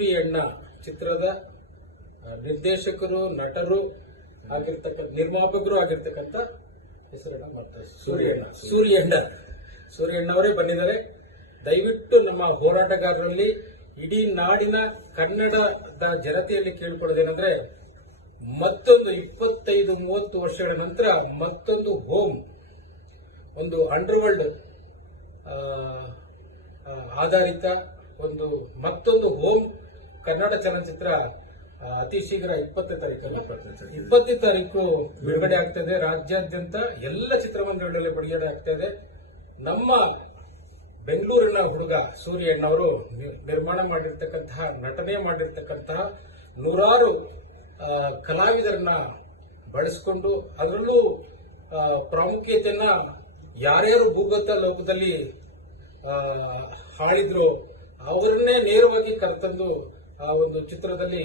ಸೂರ್ಯಣ್ಣ ಚಿತ್ರದ ನಿರ್ದೇಶಕರು ನಟರು ಆಗಿರ್ತಕ್ಕಂಥ ನಿರ್ಮಾಪಕರು ಆಗಿರ್ತಕ್ಕಂಥ ಹೆಸರನ್ನ ಮಾಡ್ತಾರೆ. ಸೂರ್ಯಣ್ಣ ಸೂರ್ಯಣ್ಣ ಸೂರ್ಯಣ್ಣವರೇ ಬಂದಿದ್ದಾರೆ. ದಯವಿಟ್ಟು ನಮ್ಮ ಹೋರಾಟಗಾರರಲ್ಲಿ ಇಡೀ ನಾಡಿನ ಕನ್ನಡದ ಜನತೆಯಲ್ಲಿ ಕೇಳ್ಕೊಳ್ಳೋದೇನೆಂದ್ರೆ ಮತ್ತೊಂದು ಇಪ್ಪತ್ತೈದು ಮೂವತ್ತು ವರ್ಷಗಳ ನಂತರ ಮತ್ತೊಂದು ಹೋಮ್ ಒಂದು ಅಂಡರ್ವರ್ಲ್ಡ್ ಆಧಾರಿತ ಒಂದು ಮತ್ತೊಂದು ಹೋಮ್ ಕನ್ನಡ ಚಲನಚಿತ್ರ ಅತಿ ಶೀಘ್ರ ಇಪ್ಪತ್ತನೇ ತಾರೀಕಲ್ಲಿ. ಇಪ್ಪತ್ತನೇ ತಾರೀಕು. ಬಿಡುಗಡೆ ಆಗ್ತದೆ. ರಾಜ್ಯಾದ್ಯಂತ ಎಲ್ಲ ಚಿತ್ರಮಂದಿರಗಳಲ್ಲಿ ಬಿಡುಗಡೆ ಆಗ್ತಾ ಇದೆ. ನಮ್ಮ ಬೆಂಗಳೂರಿನ ಹುಡುಗ ಸೂರ್ಯಣ್ಣವರು ನಿ- ನಿರ್ಮಾಣ ಮಾಡಿರ್ತಕ್ಕಂತಹ ನಟನೆ ಮಾಡಿರ್ತಕ್ಕಂತಹ ನೂರಾರು ಕಲಾವಿದರನ್ನ ಬಳಸಿಕೊಂಡು ಅದರಲ್ಲೂ ಪ್ರಾಮುಖ್ಯತೆಯನ್ನ ಯಾರ್ಯಾರು ಭೂಗತ ಲೋಕದಲ್ಲಿ ಆ, ಹಾಡಿದ್ರು ಅವರನ್ನೇ ನೇರವಾಗಿ ಕರೆತಂದು ಆ ಒಂದು ಚಿತ್ರದಲ್ಲಿ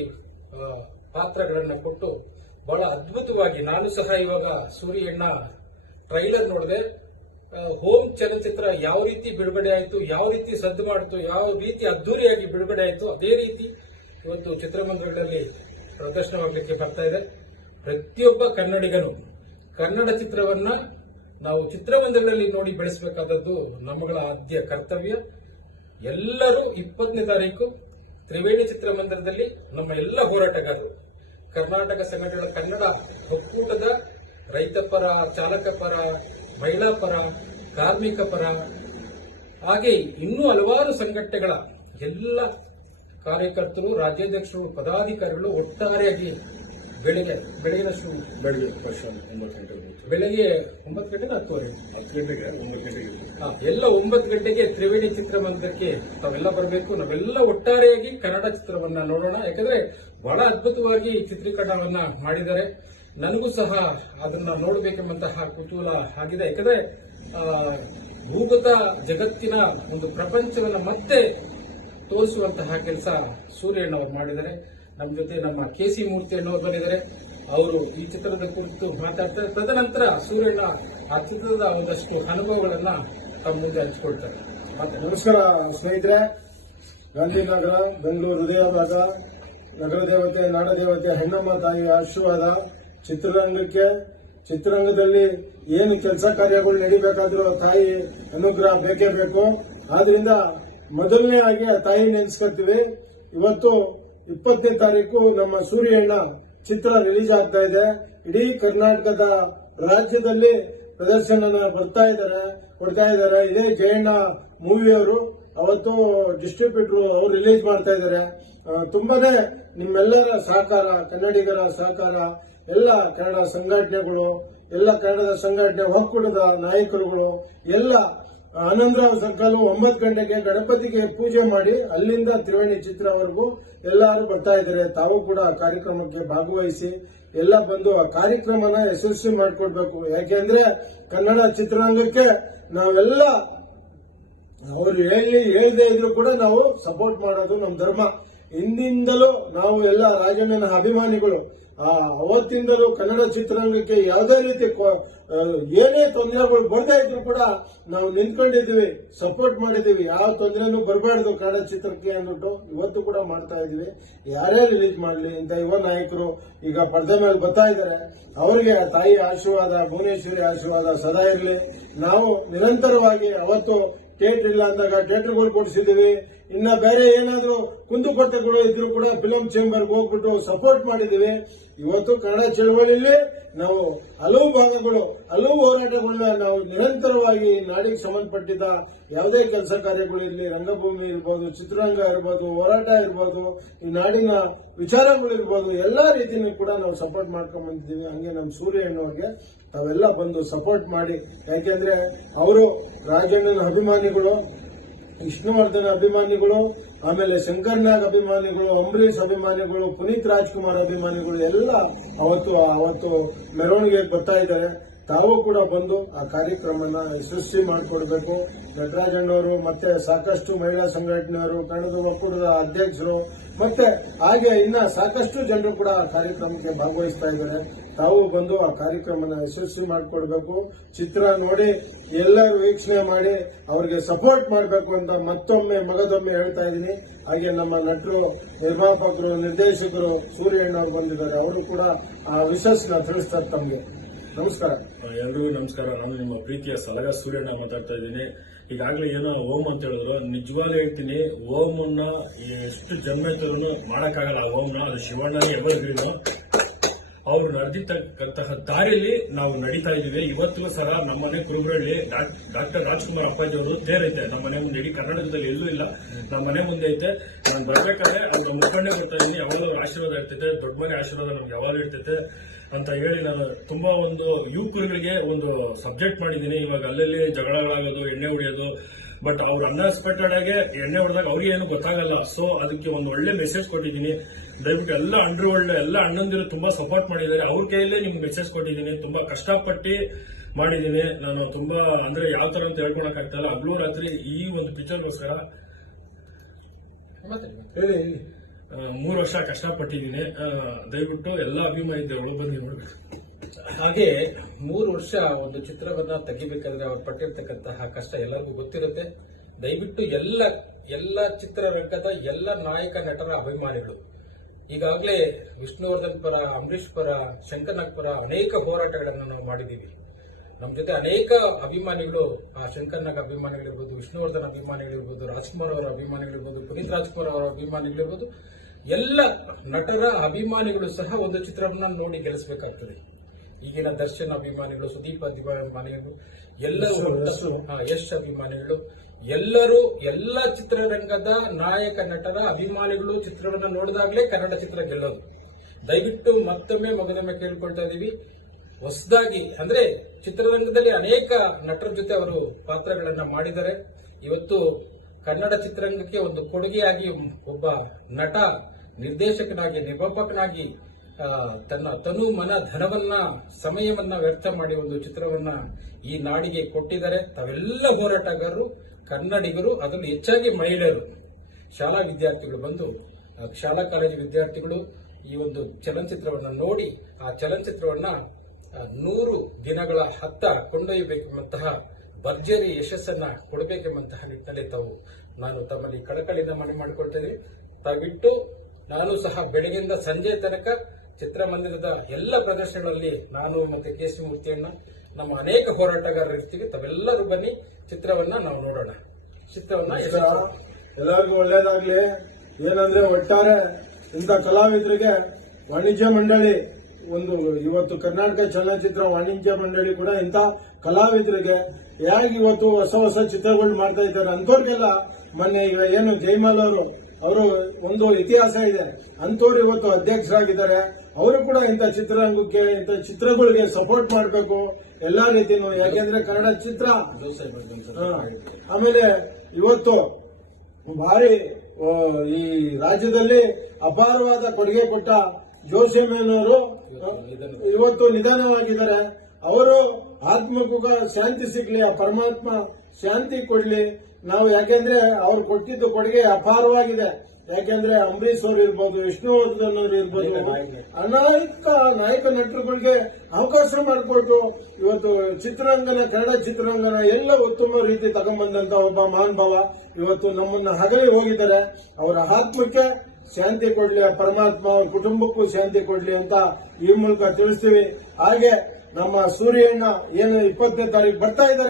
ಪಾತ್ರಗಳನ್ನು ಕೊಟ್ಟು ಬಹಳ ಅದ್ಭುತವಾಗಿ ನಾನು ಸಹ ಇವಾಗ ಸೂರ್ಯಣ್ಣ ಟ್ರೈಲರ್ ನೋಡಿದೆ. ಹೋಮ್ ಚಲನಚಿತ್ರ ಯಾವ ರೀತಿ ಬಿಡುಗಡೆ ಆಯಿತು, ಯಾವ ರೀತಿ ಸದ್ದು ಮಾಡಿತು, ಯಾವ ರೀತಿ ಅದ್ದೂರಿಯಾಗಿ ಬಿಡುಗಡೆ ಆಯಿತು, ಅದೇ ರೀತಿ ಇವತ್ತು ಚಿತ್ರಮಂದಿರಗಳಲ್ಲಿ ಪ್ರದರ್ಶನವಾಗಲಿಕ್ಕೆ ಬರ್ತಾ ಇದೆ. ಪ್ರತಿಯೊಬ್ಬ ಕನ್ನಡಿಗನು ಕನ್ನಡ ಚಿತ್ರವನ್ನ ನಾವು ಚಿತ್ರಮಂದಿರಗಳಲ್ಲಿ ನೋಡಿ ಬೆಳೆಸಬೇಕಾದದ್ದು ನಮ್ಮಗಳ ಆದ್ಯ ಕರ್ತವ್ಯ. ಎಲ್ಲರೂ ಇಪ್ಪತ್ತನೇ ತಾರೀಕು ತ್ರಿವೇಣಿ ಚಿತ್ರಮಂದಿರದಲ್ಲಿ ನಮ್ಮ ಎಲ್ಲ ಹೋರಾಟಗಾರರು, ಕರ್ನಾಟಕ ಸಂಘಟನೆಗಳ ಕನ್ನಡ ಒಕ್ಕೂಟದ ರೈತ ಪರ, ಚಾಲಕ ಪರ, ಮಹಿಳಾ ಪರ, ಕಾರ್ಮಿಕ ಪರ, ಹಾಗೆ ಇನ್ನೂ ಹಲವಾರು ಸಂಘಟನೆಗಳ ಎಲ್ಲ ಕಾರ್ಯಕರ್ತರು, ರಾಜ್ಯಾಧ್ಯಕ್ಷರು, ಪದಾಧಿಕಾರಿಗಳು ಒಟ್ಟಾರೆಯಾಗಿ ಬೆಳಿಗ್ಗೆ ಬೆಳಗಿನ ಶು ಬೆಳಗ್ಗೆ ವರ್ಷ ಒಂಬತ್ತು ಗಂಟೆಗೆ. ಬೆಳಗ್ಗೆ ಒಂಬತ್ತು ಗಂಟೆಗೆ ಹತ್ತುವರೆ. ಹತ್ತು ಗಂಟೆಗೆ ಒಂಬತ್ತು ಗಂಟೆಗೆ. ಹಾ, ಎಲ್ಲ ಒಂಬತ್ತು ಗಂಟೆಗೆ ತ್ರಿವೇಣಿ ಚಿತ್ರಮಂದಿರಕ್ಕೆ ತಾವೆಲ್ಲ ಬರಬೇಕು. ನಾವೆಲ್ಲ ಒಟ್ಟಾರೆಯಾಗಿ ಕನ್ನಡ ಚಿತ್ರವನ್ನ ನೋಡೋಣ. ಯಾಕಂದ್ರೆ ಬಹಳ ಅದ್ಭುತವಾಗಿ ಚಿತ್ರೀಕರಣವನ್ನ ಮಾಡಿದ್ದಾರೆ. ನನಗೂ ಸಹ ಅದನ್ನ ನೋಡಬೇಕೆಂಬಂತಹ ಕುತೂಹಲ ಆಗಿದೆ. ಯಾಕಂದ್ರೆ ಭೂಗತ ಜಗತ್ತಿನ ಒಂದು ಪ್ರಪಂಚವನ್ನ ಮತ್ತೆ ತೋರಿಸುವಂತಹ ಕೆಲಸ ಸೂರ್ಯಣ್ಣವರು ಮಾಡಿದ್ದಾರೆ. ನಮ್ಮ ಜೊತೆ ನಮ್ಮ ಕೆ ಸಿ ಮೂರ್ತಿ ಅನ್ನೋರು ಬಂದಿದ್ದಾರೆ ಅವರು ಈ ಚಿತ್ರದ ಕುರಿತು ಮಾತಾಡ್ತಾರೆ. ತದನಂತರ ಸೂರ್ಯಣ್ಣ ಆ ಚಿತ್ರದ ಒಂದಷ್ಟು ಅನುಭವಗಳನ್ನ ತಮ್ಮ ಮುಂದೆ ಹಂಚಿಕೊಳ್ತಾರೆ. ಮತ್ತೆ ನಮಸ್ಕಾರ ಸ್ನೇಹಿತರೆ. ಗಾಂಧಿನಗರ ಬೆಂಗಳೂರು ಹೃದಯ ಭಾಗ ನಗರ ದೇವತೆ, ನಾಡ ದೇವತೆ, ಹೆಣ್ಣಮ್ಮ ತಾಯಿ ಆಶೀರ್ವಾದ, ಚಿತ್ರರಂಗಕ್ಕೆ, ಚಿತ್ರರಂಗದಲ್ಲಿ ಏನು ಕೆಲಸ ಕಾರ್ಯಗಳು ನಡಿಬೇಕಾದ್ರೂ ತಾಯಿ ಅನುಗ್ರಹ ಬೇಕೇ ಬೇಕು. ಆದ್ರಿಂದ ಮೊದಲನೇ ಆಗಿ ತಾಯಿ ನೆನೆಸ್ಕೊತೀವಿ ಇವತ್ತು ಇಪ್ಪತ್ತನೇ ತಾರೀಕು ನಮ್ಮ ಸೂರ್ಯಣ್ಣ ಚಿತ್ರ ರಿಲೀಸ್ ಆಗ್ತಾ ಇದೆ. ಇಡೀ ಕರ್ನಾಟಕದ ರಾಜ್ಯದಲ್ಲಿ ಪ್ರದರ್ಶನ ಬರ್ತಾ ಇದ್ದಾರೆ, ಕೊಡ್ತಾ ಇದ್ದಾರೆ. ಇದೇ ಜಯಣ್ಣ ಮೂವಿಯವರು ಅವತ್ತು ಡಿಸ್ಟ್ರಿಬ್ಯೂಟರ್ ಅವರು ರಿಲೀಸ್ ಮಾಡ್ತಾ ಇದಾರೆ ತುಂಬಾನೇ ನಿಮ್ಮೆಲ್ಲರ ಸಹಕಾರ, ಕನ್ನಡಿಗರ ಸಹಕಾರ, ಎಲ್ಲ ಕನ್ನಡ ಸಂಘಟನೆಗಳು, ಎಲ್ಲ ಕನ್ನಡದ ಸಂಘಟನೆ, ಒಕ್ಕೂಟದ ನಾಯಕರುಗಳು, ಎಲ್ಲ ಆನಂದರಾವ್ ಸರ್ಕಲ್ ಒಂಬತ್ತು ಗಂಟೆಗೆ ಗಣಪತಿಗೆ ಪೂಜೆ ಮಾಡಿ ಅಲ್ಲಿಂದ ತ್ರಿವೇಣಿ ಚಿತ್ರವರೆಗೂ ಎಲ್ಲರೂ ಬರ್ತಾ ಇದ್ದಾರೆ. ತಾವು ಕೂಡ ಕಾರ್ಯಕ್ರಮಕ್ಕೆ ಭಾಗವಹಿಸಿ ಎಲ್ಲ ಬಂದು ಆ ಕಾರ್ಯಕ್ರಮನ ಯಶಸ್ವಿ ಮಾಡಿಕೊಡ್ಬೇಕು. ಯಾಕೆಂದ್ರೆ ಕನ್ನಡ ಚಿತ್ರರಂಗಕ್ಕೆ ನಾವೆಲ್ಲ ಅವರು ಹೇಳಿ ಹೇಳದೇ ಇದ್ರು ಕೂಡ ನಾವು ಸಪೋರ್ಟ್ ಮಾಡೋದು ನಮ್ಮ ಧರ್ಮ. ಹಿಂದಿಂದಲೂ ನಾವು ಎಲ್ಲ ರಾಜಣ್ಣನ ಅಭಿಮಾನಿಗಳು ಅವತ್ತಿಂದಲೂ ಕನ್ನಡ ಚಿತ್ರರಂಗಕ್ಕೆ ಯಾವುದೇ ರೀತಿ ಏನೇ ತೊಂದರೆಗಳು ಬರ್ದೇ ಇದ್ರು ಕೂಡ ನಾವು ನಿಂತ್ಕೊಂಡಿದ್ದೀವಿ ಸಪೋರ್ಟ್ ಮಾಡಿದ್ದೀವಿ. ಯಾವ ತೊಂದರೆನೂ ಬರಬಾರ್ದು ಕನ್ನಡ ಚಿತ್ರಕ್ಕೆ ಅಂದ್ಬಿಟ್ಟು ಇವತ್ತು ಕೂಡ ಮಾಡ್ತಾ ಇದೀವಿ ಯಾರೇ ರಿಲೀಸ್ ಮಾಡಲಿ ಇಂಥ ಯುವ ನಾಯಕರು ಈಗ ಪರ್ದೆ ಮೇಲೆ ಬರ್ತಾ ಇದ್ದಾರೆ. ಅವರಿಗೆ ತಾಯಿ ಆಶೀರ್ವಾದ, ಭುವನೇಶ್ವರಿ ಆಶೀರ್ವಾದ ಸದಾ ಇರಲಿ. ನಾವು ನಿರಂತರವಾಗಿ ಅವತ್ತು ಥಿಯೇಟರ್ ಇಲ್ಲ ಅಂದಾಗ ಥಿಯೇಟರ್ಗಳು ಕೊಡಿಸಿದೀವಿ ಇನ್ನ ಬೇರೆ ಏನಾದರೂ ಕುಂದುಕೊರತೆಗಳು ಇದ್ರು ಕೂಡ ಫಿಲಂ ಚೇಂಬರ್ಗೆ ಹೋಗ್ಬಿಟ್ಟು ಸಪೋರ್ಟ್ ಮಾಡಿದೀವಿ ಇವತ್ತು ಕನ್ನಡ ಚಳವಳಿಯಲ್ಲಿ ನಾವು ಹಲವು ಭಾಗಗಳು, ಹಲವು ಹೋರಾಟಗಳನ್ನ ನಾವು ನಿರಂತರವಾಗಿ ನಾಡಿಗೆ ಸಂಬಂಧಪಟ್ಟಿದ್ದ ಯಾವುದೇ ಕೆಲಸ ಕಾರ್ಯಗಳು ಇರಲಿ, ರಂಗಭೂಮಿ ಇರ್ಬೋದು, ಚಿತ್ರರಂಗ ಇರ್ಬೋದು, ಹೋರಾಟ ಇರ್ಬೋದು, ಈ ನಾಡಿನ ವಿಚಾರಗಳು ಇರ್ಬೋದು, ಎಲ್ಲಾ ರೀತಿಯೂ ಕೂಡ ನಾವು ಸಪೋರ್ಟ್ ಮಾಡ್ಕೊಂಡ್ ಬಂದಿದ್ದೀವಿ. ಹಂಗೆ ನಮ್ಮ ಸೂರ್ಯ ಸೂರ್ಯಣ್ಣವ್ರಿಗೆ ತಾವೆಲ್ಲ ಬಂದು ಸಪೋರ್ಟ್ ಮಾಡಿ. ಯಾಕೆಂದ್ರೆ ಅವರು ರಾಜಣ್ಣನ ಅಭಿಮಾನಿಗಳು ವಿಷ್ಣುವರ್ಧನ ಅಭಿಮಾನಿಗಳು, ಆಮೇಲೆ ಶಂಕರ್ನಾಗ್ ಅಭಿಮಾನಿಗಳು, ಅಂಬರೀಷ್ ಅಭಿಮಾನಿಗಳು, ಪುನೀತ್ ರಾಜ್ಕುಮಾರ್ ಅಭಿಮಾನಿಗಳು ಎಲ್ಲ ಅವತ್ತು ಅವತ್ತು ಮೆರವಣಿಗೆ ಬರ್ತಾ ಇದ್ದಾರೆ. ತಾವು ಕೂಡ ಬಂದು ಆ ಕಾರ್ಯಕ್ರಮನ ಯಶಸ್ವಿ ಮಾಡಿಕೊಡ್ಬೇಕು. ನಟರಾಜಣ್ಣವರು ಮತ್ತೆ ಸಾಕಷ್ಟು ಮಹಿಳಾ ಸಂಘಟನೆಯವರು, ಕನ್ನಡದ ಒಕ್ಕೂಟದ ಅಧ್ಯಕ್ಷರು, ಮತ್ತೆ ಹಾಗೆ ಇನ್ನ ಸಾಕಷ್ಟು ಜನರು ಕೂಡ ಆ ಕಾರ್ಯಕ್ರಮಕ್ಕೆ ಭಾಗವಹಿಸ್ತಾ ಇದ್ದಾರೆ. ತಾವು ಬಂದು ಆ ಕಾರ್ಯಕ್ರಮನ ಯಶಸ್ವಿ ಮಾಡಿಕೊಡ್ಬೇಕು. ಚಿತ್ರ ನೋಡಿ ಎಲ್ಲರೂ ವೀಕ್ಷಣೆ ಮಾಡಿ ಅವ್ರಿಗೆ ಸಪೋರ್ಟ್ ಮಾಡಬೇಕು ಅಂತ ಮತ್ತೊಮ್ಮೆ ಮಗದೊಮ್ಮೆ ಹೇಳ್ತಾ ಇದ್ದೀನಿ. ಹಾಗೆ ನಮ್ಮ ನಟರು, ನಿರ್ಮಾಪಕರು, ನಿರ್ದೇಶಕರು ಸೂರ್ಯಣ್ಣ ಅವರು ಬಂದಿದ್ದಾರೆ. ಅವರು ಕೂಡ ಆ ವಿಶಸ್ನ ತಿಳಿಸ್ತಾರೆ ತಮಗೆ. ನಮಸ್ಕಾರ. ಎಲ್ರಿಗೂ ನಮಸ್ಕಾರ. ನಾನು ನಿಮ್ಮ ಪ್ರೀತಿಯ ಸಲಗ ಸೂರ್ಯಣ್ಣ ಮಾತಾಡ್ತಾ ಇದ್ದೀನಿ. ಈಗಾಗಲೇ ಏನೋ ಓಂ ಅಂತ ಹೇಳಿದ್ರು. ನಿಜವಾಗ್ಲೂ ಹೇಳ್ತೀನಿ ಓಂನ ಎಷ್ಟು ಜನ್ಮ ಮಾಡಕ್ಕಾಗಲ್ಲ ಆ ಓಂನ ಅದು ಶಿವಣ್ಣನೇ ಎವರ್ಗ್ರೀನು ಅವ್ರು ನಡೆದಿರ್ತಕ್ಕಂತಹ ದಾರಿಯಲ್ಲಿ ನಾವು ನಡೀತಾ ಇದ್ದೀವಿ. ಇವತ್ತಿಗೂ ಸಹ ನಮ್ಮನೆ ಕುರುಬರಳ್ಳಿ ಡಾಕ್ಟರ್ ರಾಜ್ಕುಮಾರ್ ಅಪ್ಪಾಜಿ ಅವರು ತೇರೈತೆ ನಮ್ಮ ಮನೆ ಮುಂದೆ ಇಡೀ ಕರ್ನಾಟಕದಲ್ಲಿ ಎಲ್ಲೂ ಇಲ್ಲ. ನಮ್ಮ ಮನೆ ಮುಂದೆ ಐತೆ. ನಾನು ಬರ್ಬೇಕಾದ್ರೆ ಅವ್ರ ಮುಖಂಡೆ ಬರ್ತಾ ಇದ್ದೀನಿ. ಯಾವಾಗಲೂ ಆಶೀರ್ವಾದ ಇರ್ತೈತೆ. ದೊಡ್ಡ ಮನೆ ಆಶೀರ್ವಾದ ನಮ್ಗೆ ಯಾವಾಗಲೂ ಇರ್ತೈತೆ ಅಂತ ಹೇಳಿ ನಾನು ತುಂಬಾ ಒಂದು ಯುವಕರುಗಳಿಗೆ ಒಂದು ಸಬ್ಜೆಕ್ಟ್ ಮಾಡಿದ್ದೀನಿ. ಇವಾಗ ಅಲ್ಲಲ್ಲಿ ಜಗಳಗಳಾಗೋದು, ಎಣ್ಣೆ ಹೊಡೆಯೋದು ಬಟ್ ಅವ್ರು ಅನ್ಎಕ್ಸ್ಪೆಕ್ಟೆಡ್ ಆಗಿ ಎಣ್ಣೆ ಹೊಡೆದಾಗ ಅವ್ರಿಗೆ ಏನು ಗೊತ್ತಾಗಲ್ಲ. ಸೊ ಅದಕ್ಕೆ ಒಂದು ಒಳ್ಳೆ ಮೆಸೇಜ್ ಕೊಟ್ಟಿದ್ದೀನಿ. ದಯವಿಟ್ಟು ಎಲ್ಲ ಅಂಡರ್ ವರ್ಲ್ಡ್ ಎಲ್ಲ ಅಣ್ಣಂದಿರು ತುಂಬಾ ಸಪೋರ್ಟ್ ಮಾಡಿದ್ದಾರೆ. ಅವ್ರ ಕೈಯಲ್ಲೇ ನಿಮ್ಗೆ ಮೆಸೇಜ್ ಕೊಟ್ಟಿದ್ದೀನಿ. ತುಂಬಾ ಕಷ್ಟಪಟ್ಟು ಮಾಡಿದ್ದೀನಿ. ನಾನು ತುಂಬಾ, ಅಂದ್ರೆ ಯಾವ ತರ ಅಂತ ಹೇಳ್ಕೊಳಕ್ ಆಗ್ತಾಯಿಲ್ಲ ಹಗ್ಲು ರಾತ್ರಿ ಈ ಒಂದು ಪಿಕ್ಚರ್ಗೋಸ್ಕರ ಮೂರು ವರ್ಷ ಕಷ್ಟಪಟ್ಟಿದ್ದೀನಿ. ದಯವಿಟ್ಟು ಎಲ್ಲ ಅಭಿಮಾನಿಗಳು ಬಂದು ನೋಡ್ಬೇಕು. ಹಾಗೆ ಮೂರು ವರ್ಷ ಒಂದು ಚಿತ್ರವನ್ನ ತೆಗಿಬೇಕಾದ್ರೆ ಅವ್ರು ಪಟ್ಟಿರ್ತಕ್ಕಂತಹ ಕಷ್ಟ ಎಲ್ಲರಿಗೂ ಗೊತ್ತಿರುತ್ತೆ. ದಯವಿಟ್ಟು ಎಲ್ಲ ಎಲ್ಲ ಚಿತ್ರರಂಗದ ಎಲ್ಲ ನಾಯಕ ನಟರ ಅಭಿಮಾನಿಗಳು. ಈಗಾಗಲೇ ವಿಷ್ಣುವರ್ಧನ್ ಪರ, ಅಂಬರೀಷ್ ಪರ, ಶಂಕರ್ನಾಗ್ ಪರ ಅನೇಕ ಹೋರಾಟಗಳನ್ನು ನಾವು ಮಾಡಿದ್ದೀವಿ. ನಮ್ಮ ಜೊತೆ ಅನೇಕ ಅಭಿಮಾನಿಗಳು, ಆ ಶಂಕರ್ನಾಗ್ ಅಭಿಮಾನಿಗಳಿರ್ಬೋದು, ವಿಷ್ಣುವರ್ಧನ್ ಅಭಿಮಾನಿಗಳಿರ್ಬೋದು, ರಾಜ್ಕುಮಾರ್ ಅವರ ಅಭಿಮಾನಿಗಳಿರ್ಬೋದು, ಪುನೀತ್ ರಾಜ್ಕುಮಾರ್ ಅವರ ಅಭಿಮಾನಿಗಳಿರ್ಬೋದು, ಎಲ್ಲ ನಟರ ಅಭಿಮಾನಿಗಳು ಸಹ ಒಂದು ಚಿತ್ರವನ್ನು ನೋಡಿ ಗೆಲ್ಲಿಸಬೇಕಾಗ್ತದೆ. ಈಗಿನ ದರ್ಶನ್ ಅಭಿಮಾನಿಗಳು ಸುದೀಪ್ ಅಭಿಮಾನಿಗಳು ಎಲ್ಲರೂ ಯಶ್, ಅಭಿಮಾನಿಗಳು ಎಲ್ಲರೂ ಎಲ್ಲ ಚಿತ್ರರಂಗದ ನಾಯಕ ನಟರ ಅಭಿಮಾನಿಗಳು ಚಿತ್ರವನ್ನು ನೋಡಿದಾಗಲೇ ಕನ್ನಡ ಚಿತ್ರ ಗೆಲ್ಲೋದು. ದಯವಿಟ್ಟು ಮತ್ತೊಮ್ಮೆ ಮಗದೊಮ್ಮೆ ಕೇಳ್ಕೊಳ್ತಾ ಇದೀವಿ. ಹೊಸದಾಗಿ ಅಂದ್ರೆ ಚಿತ್ರರಂಗದಲ್ಲಿ ಅನೇಕ ನಟರ ಜೊತೆ ಅವರು ಪಾತ್ರಗಳನ್ನ ಮಾಡಿದ್ದಾರೆ. ಇವತ್ತು ಕನ್ನಡ ಚಿತ್ರರಂಗಕ್ಕೆ ಒಂದು ಕೊಡುಗೆಯಾಗಿ ಒಬ್ಬ ನಟ ನಿರ್ದೇಶಕನಾಗಿ ನಿರ್ಮಾಪಕನಾಗಿ ತನ್ನ ತನು ಮನ ಧನವನ್ನ ಸಮಯವನ್ನ ವ್ಯರ್ಥ ಮಾಡಿ ಒಂದು ಚಿತ್ರವನ್ನ ಈ ನಾಡಿಗೆ ಕೊಟ್ಟಿದ್ದಾರೆ. ತಾವೆಲ್ಲ ಹೋರಾಟಗಾರರು, ಕನ್ನಡಿಗರು ಅದರಲ್ಲಿ ಹೆಚ್ಚಾಗಿ ಮಹಿಳೆಯರು. ಶಾಲಾ ವಿದ್ಯಾರ್ಥಿಗಳು ಬಂದು ಶಾಲಾ ಕಾಲೇಜು ವಿದ್ಯಾರ್ಥಿಗಳು ಈ ಒಂದು ಚಲನಚಿತ್ರವನ್ನು ನೋಡಿ, ಆ ಚಲನಚಿತ್ರವನ್ನ ನೂರು ದಿನಗಳ ಹತ್ತ ಕೊಂಡೊಯ್ಯಬೇಕೆಂಬಂತಹ ಭರ್ಜರಿ ಯಶಸ್ಸನ್ನ ಕೊಡಬೇಕೆಂಬಂತಹ ನಿಟ್ಟಿನಲ್ಲಿ ತಾವು, ನಾನು ತಮ್ಮಲ್ಲಿ ಕಳಕಳಿಯಿಂದ ಮನವಿ ಮಾಡಿಕೊಳ್ತೇನೆ. ತಾವಿಟ್ಟು, ನಾನು ಸಹ ಬೆಳಗಿಂದ ಸಂಜೆ ತನಕ ಚಿತ್ರಮಂದಿರದ ಎಲ್ಲ ಪ್ರದರ್ಶನಗಳಲ್ಲಿ ನಾನು ಮತ್ತೆ ಕೆ ಸಿ ಮೂರ್ತಿಯನ್ನ ನಮ್ಮ ಅನೇಕ ಹೋರಾಟಗಾರರು ಇರ್ತೀವಿ ತಾವೆಲ್ಲರೂ ಬನ್ನಿ ಚಿತ್ರವನ್ನ ನಾವು ನೋಡೋಣ. ಚಿತ್ರವನ್ನ ಎಲ್ಲರಿಗೂ ಒಳ್ಳೇದಾಗ್ಲಿ. ಏನಂದ್ರೆ ಒಟ್ಟಾರೆ ಇಂಥ ಕಲಾವಿದರಿಗೆ ವಾಣಿಜ್ಯ ಮಂಡಳಿ ಒಂದು ಇವತ್ತು ಕರ್ನಾಟಕ ಚಲನಚಿತ್ರ ವಾಣಿಜ್ಯ ಮಂಡಳಿ ಕೂಡ ಇಂಥ ಕಲಾವಿದರಿಗೆ ಹೇಗೆ ಇವತ್ತು ಹೊಸ ಹೊಸ ಚಿತ್ರಗಳು ಮಾಡ್ತಾ ಇದ್ದಾರೆ ಅಂಥವ್ರಿಗೆಲ್ಲ ಮೊನ್ನೆ ಈಗ ಏನು ಜೈಮಾಲ್ ಅವರು ಅವರು ಒಂದು ಇತಿಹಾಸ ಇದೆ. ಅಂಥವ್ರು ಇವತ್ತು ಅಧ್ಯಕ್ಷರಾಗಿದ್ದಾರೆ. ಅವರು ಕೂಡ ಇಂಥ ಚಿತ್ರರಂಗಕ್ಕೆ, ಇಂಥ ಚಿತ್ರಗಳಿಗೆ ಸಪೋರ್ಟ್ ಮಾಡಬೇಕು ಎಲ್ಲಾ ರೀತಿಯೂ ಯಾಕೆಂದ್ರೆ ಕನ್ನಡ ಚಿತ್ರ. ಆಮೇಲೆ ಇವತ್ತು ಭಾರಿ ಈ ರಾಜ್ಯದಲ್ಲಿ ಅಪಾರವಾದ ಕೊಡುಗೆ ಕೊಟ್ಟ ಜೋಶಿಯಮ್ಮನವರು ಇವತ್ತು ನಿಧಾನವಾಗಿದ್ದಾರೆ. ಅವರು ಆತ್ಮಕ್ಕೂ ಶಾಂತಿ ಸಿಗ್ಲಿ, ಆ ಪರಮಾತ್ಮ ಶಾಂತಿ ಕೊಡ್ಲಿ. ನಾವು ಯಾಕೆಂದ್ರೆ ಅವ್ರು ಕೊಟ್ಟಿದ್ದು ಕೊಡುಗೆ ಅಪಾರವಾಗಿದೆ. ಯಾಕೆಂದ್ರೆ ಅಂಬರೀಶ್ ಅವರು ಇರ್ಬೋದು ವಿಷ್ಣುವರ್ಧನ್ ಅವರು ಇರ್ಬೋದು ಅನೇಕ ನಾಯಕ ನಟರುಗಳಿಗೆ ಅವಕಾಶ ಮಾಡಿಕೊಟ್ಟು ಇವತ್ತು ಚಿತ್ರರಂಗನ ಕನ್ನಡ ಚಿತ್ರರಂಗನ ಎಲ್ಲ ಉತ್ತಮ ರೀತಿ ತಗೊಂಡ್ಬಂದಂತ ಒಬ್ಬ ಮಹಾನುಭಾವ ಇವತ್ತು ನಮ್ಮನ್ನ ಹಗಲಿ ಹೋಗಿದ್ದಾರೆ. ಅವರ ಆತ್ಮಕ್ಕೆ ಶಾಂತಿ ಕೊಡ್ಲಿ ಪರಮಾತ್ಮ ಅವ್ರ ಕುಟುಂಬಕ್ಕೂ ಶಾಂತಿ ಕೊಡ್ಲಿ ಅಂತ ಈ ಮೂಲಕ ತಿಳಿಸ್ತೀವಿ. ಹಾಗೆ ನಮ್ಮ ಸೂರ್ಯಣ್ಣ ಏನು ಇಪ್ಪತ್ತನೇ ತಾರೀಕು ಬರ್ತಾ ಇದ್ದಾರೆ.